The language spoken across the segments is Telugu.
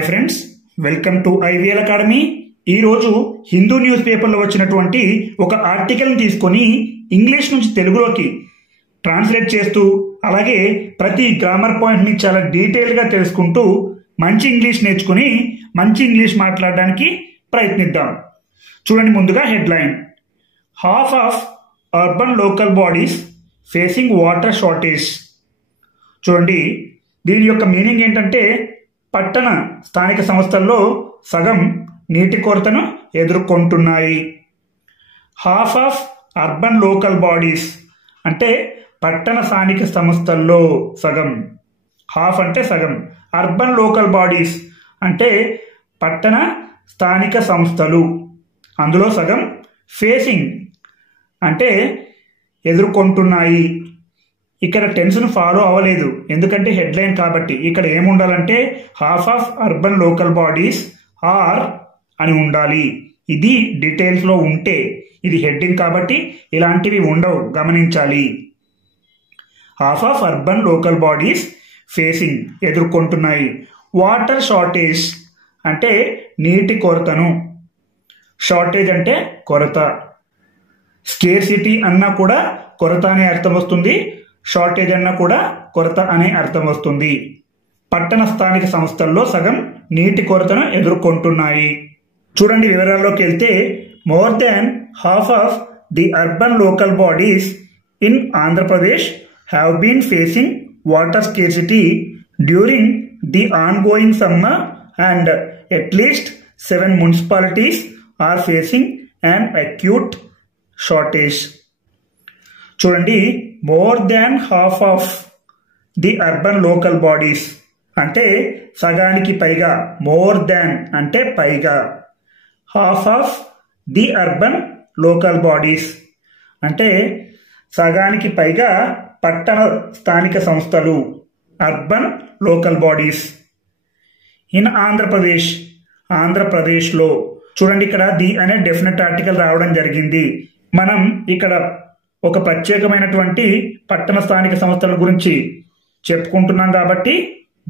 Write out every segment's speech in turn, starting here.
Hi friends, welcome to IVL academy. ఈరోజు హిందూ న్యూస్ పేపర్లో వచ్చినటువంటి ఒక ఆర్టికల్ని తీసుకొని ఇంగ్లీష్ నుంచి తెలుగులోకి ట్రాన్స్లేట్ చేస్తూ అలాగే ప్రతి గ్రామర్ పాయింట్ని చాలా డీటెయిల్గా తెలుసుకుంటూ మంచి ఇంగ్లీష్ నేర్చుకుని మంచి ఇంగ్లీష్ మాట్లాడడానికి ప్రయత్నిద్దాం. చూడండి, ముందుగా headline: half of urban local bodies facing water shortage. చూడండి, దీని యొక్క మీనింగ్ ఏంటంటే పట్టణ స్థానిక సంస్థల్లో సగం నీటి కొరతను ఎదుర్కొంటున్నాయి. Half of urban local bodies అంటే పట్టణ స్థానిక సంస్థల్లో సగం. హాఫ్ అంటే సగం. అర్బన్ లోకల్ బాడీస్ అంటే పట్టణ స్థానిక సంస్థలు, అందులో సగం. ఫేసింగ్ అంటే ఎదుర్కొంటున్నాయి. ఇక్కడ టెన్స్ను ఫాలో అవ్వలేదు ఎందుకంటే హెడ్లైన్ కాబట్టి. ఇక్కడ ఏముండాలంటే half of urban local bodies are అని ఉండాలి. ఇది డీటెయిల్స్లో ఉంటే, ఇది హెడ్డింగ్ కాబట్టి ఇలాంటివి ఉండవు, గమనించాలి. Half of urban local bodies facing ఎదుర్కొంటున్నాయి వాటర్ షార్టేజ్ అంటే నీటి కొరతను. షార్టేజ్ అంటే కొరత. స్కేర్సిటీ అన్నా కూడా కొరత అనే అర్థం వస్తుంది, షార్టేజ్ అన్నా కూడా కొరత అనే అర్థం వస్తుంది. పట్టణ స్థానిక సంస్థల్లో సగం నీటి కొరతను ఎదుర్కొంటున్నాయి. చూడండి, వివరాల్లోకి వెళ్తే more than half of the urban local bodies in Andhra Pradesh have been facing water scarcity during the ongoing summer and at least 7 municipalities are facing an acute shortage. చూడండి, more than half of the urban local bodies అంటే సగానికి పైగా. మోర్ దాన్ అంటే పైగా. Half of the urban local bodies అంటే సగానికి పైగా పట్టణ స్థానిక సంస్థలు, urban local bodies. In Andhra Pradesh, ఆంధ్రప్రదేశ్లో. చూడండి, ఇక్కడ ది అనే డెఫినెట్ ఆర్టికల్ రావడం జరిగింది. మనం ఇక్కడ ఒక ప్రత్యేకమైనటువంటి పట్టణ స్థానిక సంస్థల గురించి చెప్పుకుంటున్నాం కాబట్టి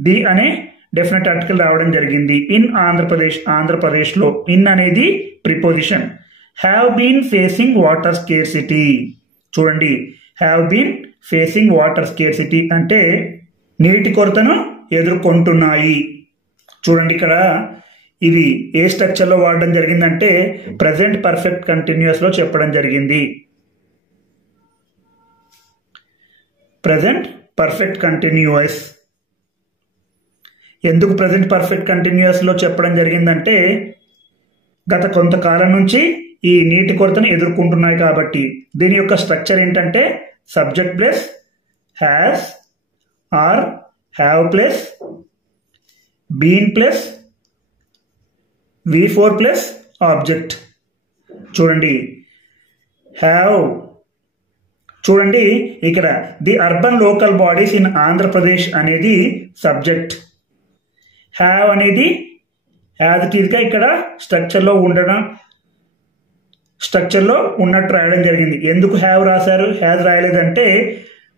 ది అనే డెఫినెట్ ఆర్టికల్ రావడం జరిగింది. ఇన్ ఆంధ్రప్రదేశ్, ఆంధ్రప్రదేశ్లో. ఇన్ అనేది preposition. Have been facing water scarcity. చూడండి, have been facing water scarcity అంటే నీటి కొరతను ఎదుర్కొంటున్నాయి. చూడండి, ఇక్కడ ఇది ఏ స్ట్రక్చర్లో వాడడం జరిగిందంటే ప్రజెంట్ పర్ఫెక్ట్ కంటిన్యూస్లో చెప్పడం జరిగింది. Present perfect continuous. ఎందుకు ప్రజెంట్ పర్ఫెక్ట్ కంటిన్యూస్లో చెప్పడం జరిగిందంటే గత కొంతకాలం నుంచి ఈ నీటి కొరతను ఎదుర్కొంటున్నాయి కాబట్టి. దీని యొక్క స్ట్రక్చర్ ఏంటంటే subject plus has are have plus been plus V4 plus object. చూడండి, హ్యావ్. చూడండి, ఇక్కడ the urban local bodies in Andhra Pradesh అనేది సబ్జెక్ట్. హ్యావ్ అనేది యాజ్ ఇట్ ఈజ్గా ఇక్కడ స్ట్రక్చర్లో ఉన్నట్టు రాయడం జరిగింది. ఎందుకు హ్యావ్ రాశారు, హ్యాజ్ రాయలేదంటే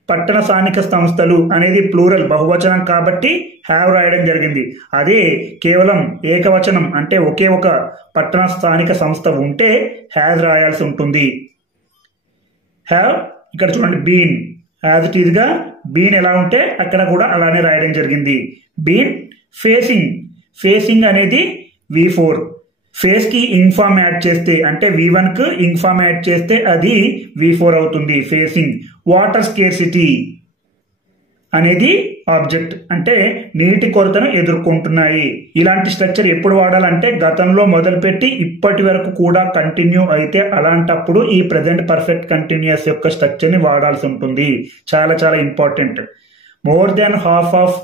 పట్టణ స్థానిక సంస్థలు అనేది ప్లూరల్, బహువచనం కాబట్టి హ్యావ్ రాయడం జరిగింది. అదే కేవలం ఏకవచనం అంటే ఒకే ఒక పట్టణ స్థానిక సంస్థ ఉంటే హ్యాజ్ రాయాల్సి ఉంటుంది. హ్యావ్. ఇక్కడ చూడండి, బీన్ యాజ్ ఇట్ ఈజ్గా బీన్ ఎలా ఉంటే అక్కడ కూడా అలానే రాయడం జరిగింది. బీన్. ఫేసింగ్. ఫేసింగ్ అనేది V4. ఫేస్కి ఇన్ఫార్మ్ యాడ్ చేస్తే అంటే V1కు ఇన్ఫార్మ్ యాడ్ చేస్తే అది V4 అవుతుంది. ఫేసింగ్. వాటర్ స్కేర్సిటీ అనేది ఆబ్జెక్ట్ అంటే నీటి కొరతను ఎదుర్కొంటున్నాయి. ఇలాంటి స్ట్రక్చర్ ఎప్పుడు వాడాలంటే గతంలో మొదలుపెట్టి ఇప్పటి వరకు కూడా కంటిన్యూ అయితే అలాంటప్పుడు ఈ ప్రజెంట్ పర్ఫెక్ట్ కంటిన్యూస్ యొక్క స్ట్రక్చర్ని వాడాల్సి ఉంటుంది. చాలా చాలా important. More than half of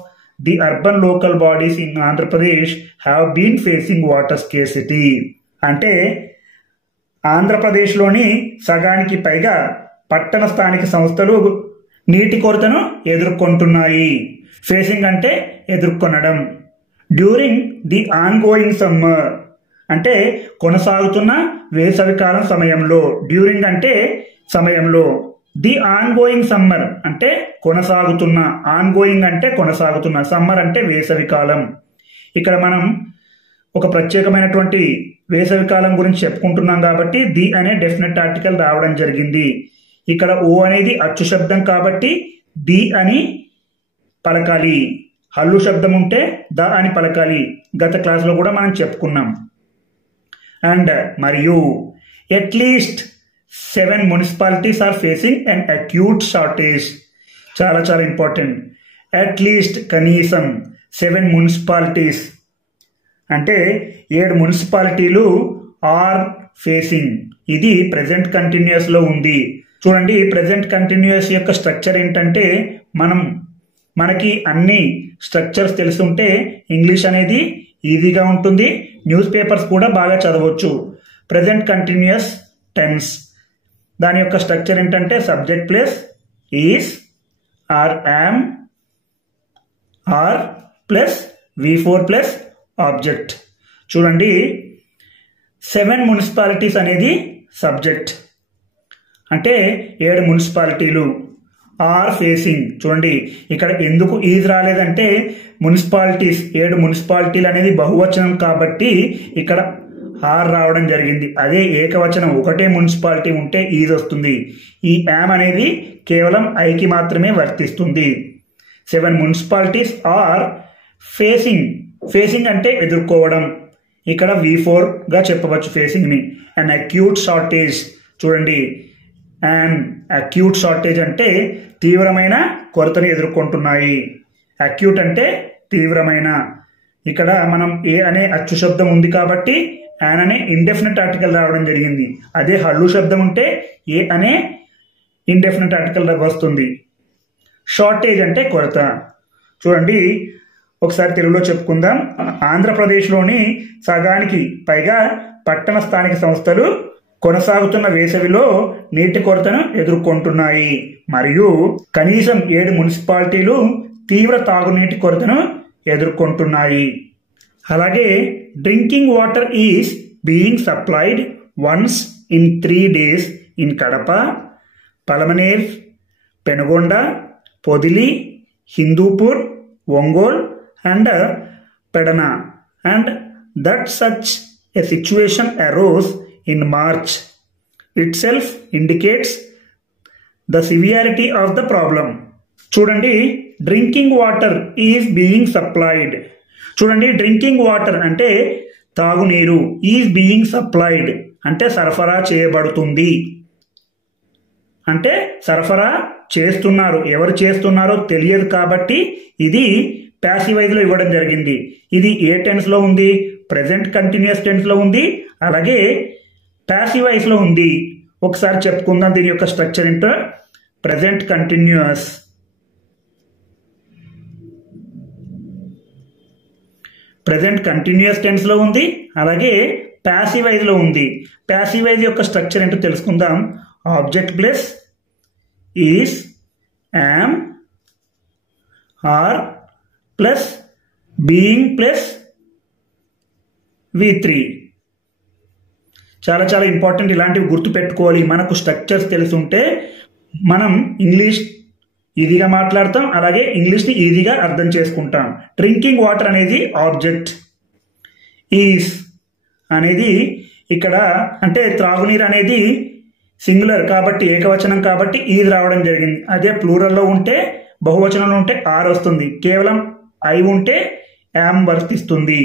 the urban local bodies in Andhra Pradesh have been facing water scarcity అంటే ఆంధ్రప్రదేశ్లోని సగానికి పైగా పట్టణ స్థానిక సంస్థలు నీటి కొరతను ఎదుర్కొంటున్నాయి. ఫేసింగ్ అంటే ఎదుర్కొనడం. డ్యూరింగ్ ది ఆన్గోయింగ్ సమ్మర్ అంటే కొనసాగుతున్న వేసవికాలం సమయంలో. డ్యూరింగ్ అంటే సమయంలో. ది ఆన్గోయింగ్ సమ్మర్ అంటే కొనసాగుతున్న. ఆన్గోయింగ్ అంటే కొనసాగుతున్న. సమ్మర్ అంటే వేసవికాలం. ఇక్కడ మనం ఒక ప్రత్యేకమైనటువంటి వేసవి కాలం గురించి చెప్పుకుంటున్నాం కాబట్టి ది అనే డెఫినెట్ ఆర్టికల్ రావడం జరిగింది. ఇక్కడ ఓ అనేది అచ్చు శబ్దం కాబట్టి ది అని పలకాలి. హల్లు శబ్దం ఉంటే ద అని పలకాలి. గత క్లాస్లో కూడా మనం చెప్పుకున్నాం. అండ్ మరియు at least 7 municipalities are facing an acute shortage. చాలా చాలా ఇంపార్టెంట్. అట్లీస్ట్ కనీసం 7 municipalities అంటే 7 మున్సిపాలిటీలు ఆర్ ఫేసింగ్. ఇది ప్రెజెంట్ కంటిన్యూస్లో ఉంది. చూడండి, ప్రెజెంట్ కంటిన్యూస్ యొక్క స్ట్రక్చర్ ఏంటంటే మనకి అన్ని స్ట్రక్చర్స్ తెలుసుంటే ఇంగ్లీష్ అనేది ఈజీగా ఉంటుంది. న్యూస్ పేపర్స్ కూడా బాగా చదవచ్చు. ప్రెజెంట్ కంటిన్యూస్ టెన్స్ దాని యొక్క స్ట్రక్చర్ ఏంటంటే subject plus is or am are plus V4 plus object. చూడండి, 7 మున్సిపాలిటీస్ అనేది సబ్జెక్ట్ అంటే 7 మున్సిపాలిటీలు ఆర్ ఫేసింగ్. చూడండి, ఇక్కడ ఎందుకు ఈజ్ రాలేదంటే మున్సిపాలిటీస్ 7 మున్సిపాలిటీలు అనేది బహువచనం కాబట్టి ఇక్కడ ఆర్ రావడం జరిగింది. అదే ఏకవచనం ఒకటే మున్సిపాలిటీ ఉంటే ఈజ్ వస్తుంది. ఈ యామ్ అనేది కేవలం ఐకి మాత్రమే వర్తిస్తుంది. 7 మున్సిపాలిటీస్ ఆర్ ఫేసింగ్. ఫేసింగ్ అంటే ఎదుర్కోవడం. ఇక్కడ V4గా చెప్పవచ్చు ఫేసింగ్ని. And acute shortage. చూడండి, అండ్ అక్యూట్ షార్టేజ్ అంటే తీవ్రమైన కొరతను ఎదుర్కొంటున్నాయి. అక్యూట్ అంటే తీవ్రమైన. ఇక్కడ మనం ఏ అనే అచ్చు శబ్దం ఉంది కాబట్టి యాన్ అనే ఇండెఫినెట్ ఆర్టికల్ రావడం జరిగింది. అదే హల్లు శబ్దం ఉంటే ఏ అనే ఇండెఫినెట్ ఆర్టికల్ వస్తుంది. షార్టేజ్ అంటే కొరత. చూడండి, ఒకసారి తెలుగులో చెప్పుకుందాం. ఆంధ్రప్రదేశ్లోని సగానికి పైగా పట్టణ స్థానిక సంస్థలు కొనసాగుతున్న వేసవిలో నీటి కొరతను ఎదుర్కొంటున్నాయి మరియు కనీసం 7 మున్సిపాలిటీలు తీవ్ర తాగునీటి కొరతను ఎదుర్కొంటున్నాయి. అలాగే drinking water is being supplied once in 3 days in Kadapa, Palamaner, Penukonda, Podili, Hindupur, Ongole and Pedana, and that such a situation arose in March itself indicates the severity of the problem. చూడండి, drinking water is being supplied. చూడండి, డ్రింకింగ్ వాటర్ అంటే తాగునీరు, ఈజ్ బీయింగ్ సప్లైడ్ అంటే సరఫరా చేయబడుతుంది. అంటే సరఫరా చేస్తున్నారు. ఎవరు చేస్తున్నారో తెలియదు కాబట్టి ఇది ప్యాసివైజ్లో ఇవ్వడం జరిగింది. ఇది ఏ టెన్స్లో ఉంది? ప్రెజెంట్ కంటిన్యూస్ టెన్స్లో ఉంది. అలాగే ప్యాసివైజ్లో ఉంది. ఒకసారి చెప్పుకుందాం దీని యొక్క స్ట్రక్చర్ ఏంటో. ప్రెజెంట్ కంటిన్యూస్, ప్రెజెంట్ కంటిన్యూస్ టెన్స్లో ఉంది. అలాగే ప్యాసివైజ్లో ఉంది. ప్యాసివైజ్ యొక్క స్ట్రక్చర్ ఏంటో తెలుసుకుందాం. Object plus is, am, are plus being plus V3. చాలా చాలా ఇంపార్టెంట్. ఇలాంటివి గుర్తుపెట్టుకోవాలి. మనకు స్ట్రక్చర్స్ తెలుసుంటే మనం ఇంగ్లీష్ ఈజీగా మాట్లాడతాం. అలాగే ఇంగ్లీష్ని ఈజీగా అర్థం చేసుకుంటాం. డ్రింకింగ్ వాటర్ అనేది ఆబ్జెక్ట్, ఈస్ అనేది ఇక్కడ అంటే త్రాగునీరు అనేది సింగులర్ కాబట్టి ఏకవచనం కాబట్టి ఈజ్ రావడం జరిగింది. అదే ప్లూరల్లో ఉంటే బహువచనంలో ఉంటే ఆర్ వస్తుంది. కేవలం ఐ ఉంటే యామ్ వర్తిస్తుంది.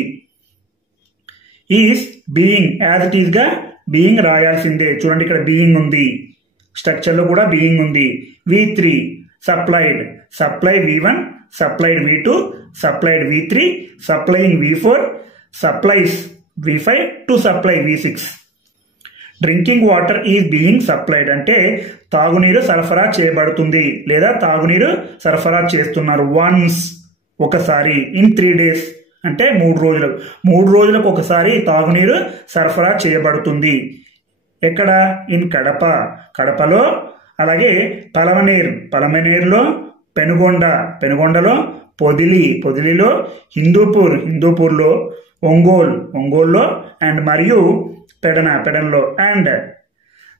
ఈజ్ బీయింగ్ యాజ్ ఇట్ ఈస్గా బీయింగ్ రాయాల్సిందే. చూడండి, ఇక్కడ బీయింగ్ ఉంది. స్ట్రక్చర్లో కూడా బీయింగ్ ఉంది. V3 supplied, supply V1, supplied V2, supplied V3, supplying V4, supplies V5 to supply V6. Drinking water is being supplied అంటే తాగునీరు సరఫరా చేయబడుతుంది లేదా తాగునీరు సరఫరా చేస్తున్నారు. వన్స్ ఒకసారి, ఇన్ 3 days అంటే 3 రోజులకు, 3 రోజులకు ఒకసారి తాగునీరు సరఫరా చేయబడుతుంది. ఎక్కడ? ఇన్ కడప, కడపలో. అలాగే పలమనేర్, పలమనేరులో. పెనుగొండ, పెనుగొండలో. పొదిలి, పొదిలిలో. హిందూపూర్, హిందూపూర్లో. ఒంగోల్, ఒంగోల్లో. అండ్ మరియు పెడన, పెడన్లో. And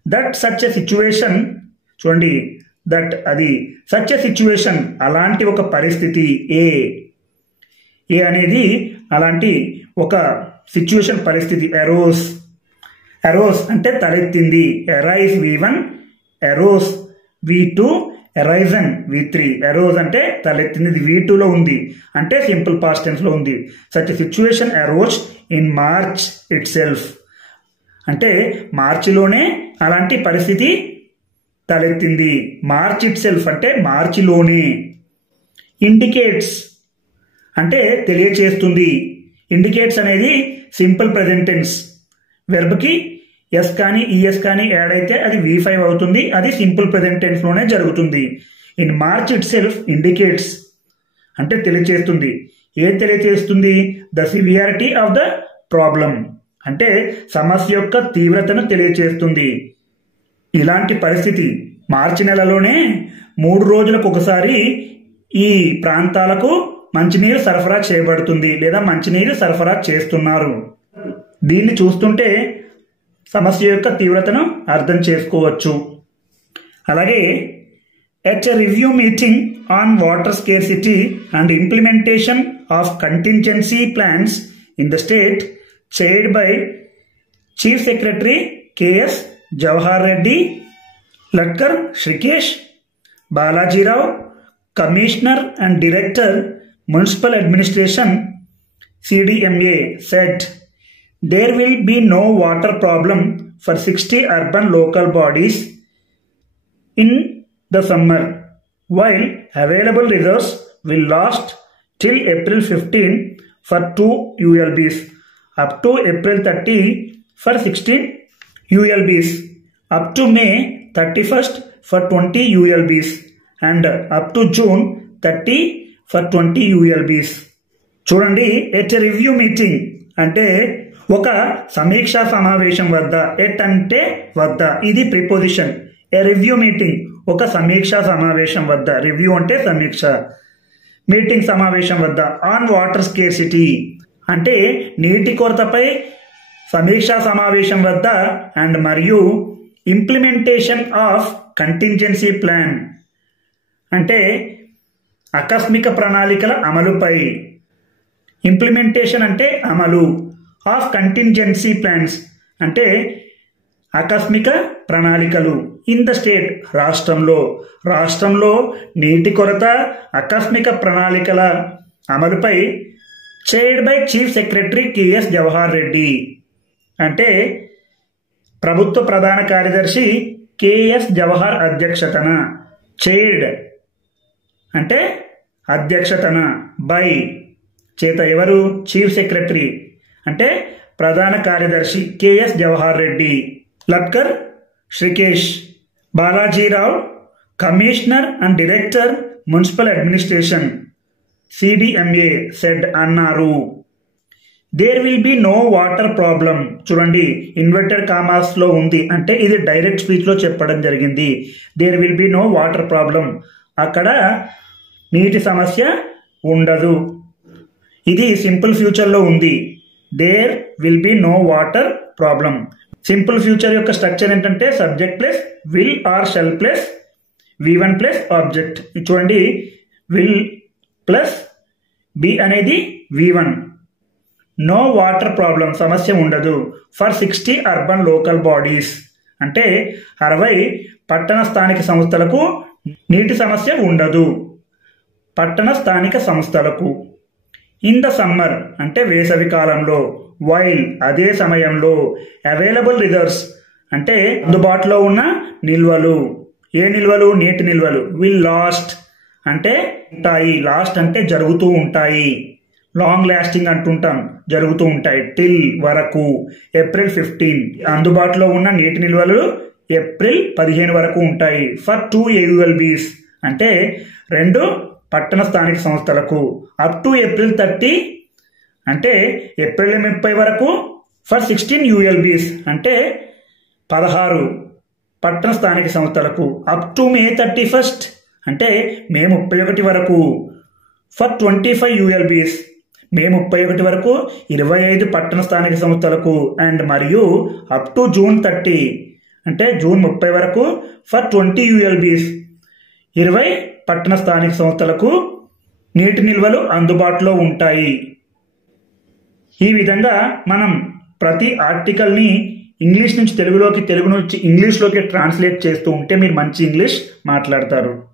that such a situation. చూడండి, దట్ అది సచ్ ఎ సిచ్యువేషన్ అలాంటి ఒక పరిస్థితి. ఏ అనేది అలాంటి ఒక సిచ్యువేషన్ పరిస్థితి అరోస్ అంటే తలెత్తింది. Arise V1, arose V2, arisen V3. Arouse అంటే తలెత్తింది V2లో ఉంది, అంటే సింపుల్ పాస్ట్ టెన్స్ లో ఉంది. Such situation arouse in March it self, అంటే మార్చిలోనే అలాంటి పరిస్థితి తలెత్తింది. మార్చ్ ఇట్ సెల్ఫ్ అంటే మార్చిలోనే. ఇండికేట్స్ అంటే తెలియచేస్తుంది. ఇండికేట్స్ అనేది సింపుల్ ప్రెజెంట్ టెన్స్. వెర్బ్కి ఎస్ కానీ ఈఎస్ కానీ యాడ్ అయితే అది V5 అవుతుంది. అది సింపుల్ ప్రెజెంట్ టెన్స్ లోనే జరుగుతుంది. In March it self indicates అంటే తెలియచేస్తుంది. ఏది తెలియచేస్తుంది? The severity of the problem, అంటే సమస్య యొక్క తీవ్రతను తెలియచేస్తుంది. ఇలాంటి పరిస్థితి మార్చి నెలలోనే 3 రోజులకు ఒకసారి ఈ ప్రాంతాలకు మంచినీరు సరఫరా చేయబడుతుంది లేదా మంచినీరు సరఫరా చేస్తున్నారు. దీన్ని చూస్తుంటే సమస్య యొక్క తీవ్రతను అర్థం చేసుకోవచ్చు. అలాగే at a review meeting on water scarcity and implementation of contingency plans in the state chaired by Chief Secretary K.S. Jawahar Reddy, Latkar Shrikesh, Balaji Rao, Commissioner and Director, Municipal Administration, CDMA, said, there will be no water problem for 60 urban local bodies in the summer, while available reserves will last till April 15 for 2 ULBs. Up to April 30 for 16 ULBs, up to May 31st for 20 ULBs, and up to June 30 for 20 ULBs. చూడండి, ఎట్ రివ్యూ మీటింగ్ అంటే ఒక సమీక్షా సమావేశం వద్ద. ఎట్ అంటే వద్ద, ఇది ప్రిపోజిషన్. ఏ రివ్యూ మీటింగ్ ఒక సమీక్షా సమావేశం వద్ద. రివ్యూ అంటే సమీక్ష, మీటింగ్ సమావేశం వద్ద. ఆన్ వాటర్ స్కేర్సిటీ అంటే నీటి కొరతపై సమీక్షా సమావేశం వద్ద. అండ్ మరియు ఇంప్లిమెంటేషన్ ఆఫ్ కంటింజెన్సీ ప్లాన్ అంటే ఆకస్మిక ప్రణాళికల అమలుపై. ఇంప్లిమెంటేషన్ అంటే అమలు. ఆఫ్ కంటింజెన్సీ ప్లాన్స్ అంటే ఆకస్మిక ప్రణాళికలు. ఇన్ ద స్టేట్ రాష్ట్రంలో నీటి కొరత ఆకస్మిక ప్రణాళికల అమలుపై chaired by chief secretary K S Jawahar Reddy అంటే ప్రభుత్వ ప్రధాన కార్యదర్శి కెఎస్ జవహర్ అధ్యక్షతన. చైర్డ్ అంటే అధ్యక్షతన. బై చేత ఎవరు? చీఫ్ సెక్రటరీ అంటే ప్రధాన కార్యదర్శి K S Jawahar Reddy. Latkar Srikesh, Balaji Rao, commissioner and director municipal administration CDMA said అన్నారు. There will be no water problem. చూడండి, ఇన్వర్టెడ్ కామాస్ లో ఉంది, అంటే ఇది డైరెక్ట్ స్పీచ్ లో చెప్పడం జరిగింది. There will be no water problem, అక్కడ నీటి సమస్య ఉండదు. ఇది సింపుల్ ఫ్యూచర్ లో ఉంది. There will be no water problem. Simple future యొక్క స్ట్రక్చర్ ఏంటంటే subject plus will or shall plus V1 plus object. చూడండి, విల్ ప్లస్ బి అనేది V1. నో వాటర్ ప్రాబ్లం, సమస్య ఉండదు. ఫర్ 60 అర్బన్ లోకల్ బాడీస్ అంటే 60 పట్టణ స్థానిక సంస్థలకు నీటి సమస్య ఉండదు. పట్టణ స్థానిక సంస్థలకు. ఇన్ ద సమ్మర్ అంటే వేసవి కాలంలో. వైల్ అదే సమయంలో. అవైలబుల్ రిజర్వ్స్ అంటే అందుబాటులో ఉన్న నిల్వలు. ఏ నిల్వలు? నీటి నిల్వలు. విల్ లాస్ట్ అంటే ఉంటాయి. లాస్ట్ అంటే జరుగుతూ ఉంటాయి. లాంగ్ లాస్టింగ్ అంటుంటాం, జరుగుతూ ఉంటాయి. టిల్ వరకు. ఏప్రిల్ 15 అందుబాటులో ఉన్న నీటి నిల్వలు ఏప్రిల్ 15 వరకు ఉంటాయి. ఫర్ 2 ULBs అంటే 2 పట్టణ స్థానిక సంస్థలకు. అప్ టు ఏప్రిల్ 30 అంటే ఏప్రిల్ 30 వరకు. ఫర్ 16 ULBs అంటే 16 పట్టణ స్థానిక సంస్థలకు. అప్ టు మే 31 అంటే మే 31 వరకు. ఫర్ 25 ULBs మే 31 వరకు 25 పట్టణ స్థానిక సంస్థలకు. అండ్ మరియు అప్ టు జూన్ 30 అంటే జూన్ 30 వరకు. ఫర్ 20 ULBs 20 పట్టణ స్థానిక సంస్థలకు నీటి నిల్వలు అందుబాటులో ఉంటాయి. ఈ విధంగా మనం ప్రతి ఆర్టికల్ని ఇంగ్లీష్ నుంచి తెలుగులోకి, తెలుగు నుంచి ఇంగ్లీష్లోకి ట్రాన్స్లేట్ చేస్తూ ఉంటే మీరు మంచి ఇంగ్లీష్ మాట్లాడతారు.